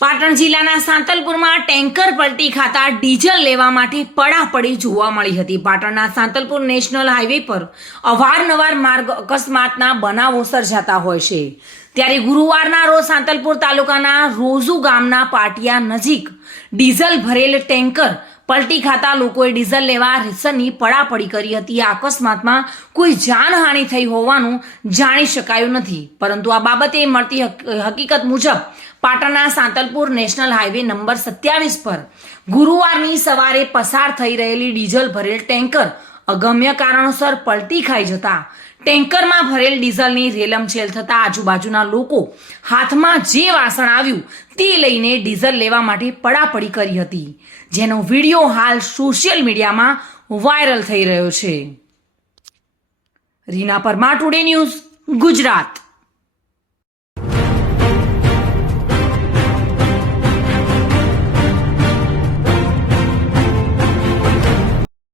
પાટણ જિલ્લાના સાંતલપુરમાં ટેન્કર પલટી ખાતા ડીઝલ લેવા માટે પડાપડી જોવા મળી હતી। પાટણના સાંતલપુર નેશનલ હાઈવે પર અવારનવાર માર્ગ અકસ્માતના બનાવો સર્જાતા હોય છે। ત્યારે ગુરુવારના રોજ સાંતલપુર તાલુકાના રોઝુ ગામના પાટિયા નજીક ડીઝલ ભરેલ ટેન્કર પલટી ખાતા લોકોએ ડીઝલ લેવા રેસરની પડાપડી કરી હતી। આ અકસ્માતમાં કોઈ જાનહાનિ થઈ હોવાનું જાણી શકાયું નથી, પરંતુ આ બાબતે મળતી હકીકત મુજબ પાટણના સાંતલપુર નેશનલ હાઈવે નંબર 27 પર ગુરુવારની સવારે પસાર થઈ રહેલી ડીઝલ ભરેલ ટેન્કર અગમ્ય કારણોસર પલટી ખાઈ જતા ટેન્કરમાં ભરેલ ડીઝલની રેલમછેલ થતા આજુબાજુના લોકો હાથમાં જે વાસણ આવ્યું તે લઈને ડીઝલ લેવા માટે પડાપડી કરી હતી, જેનો વિડીયો હાલ સોશિયલ મીડિયામાં વાયરલ થઈ રહ્યો છે। Reena Parmar, today news, Gujarat.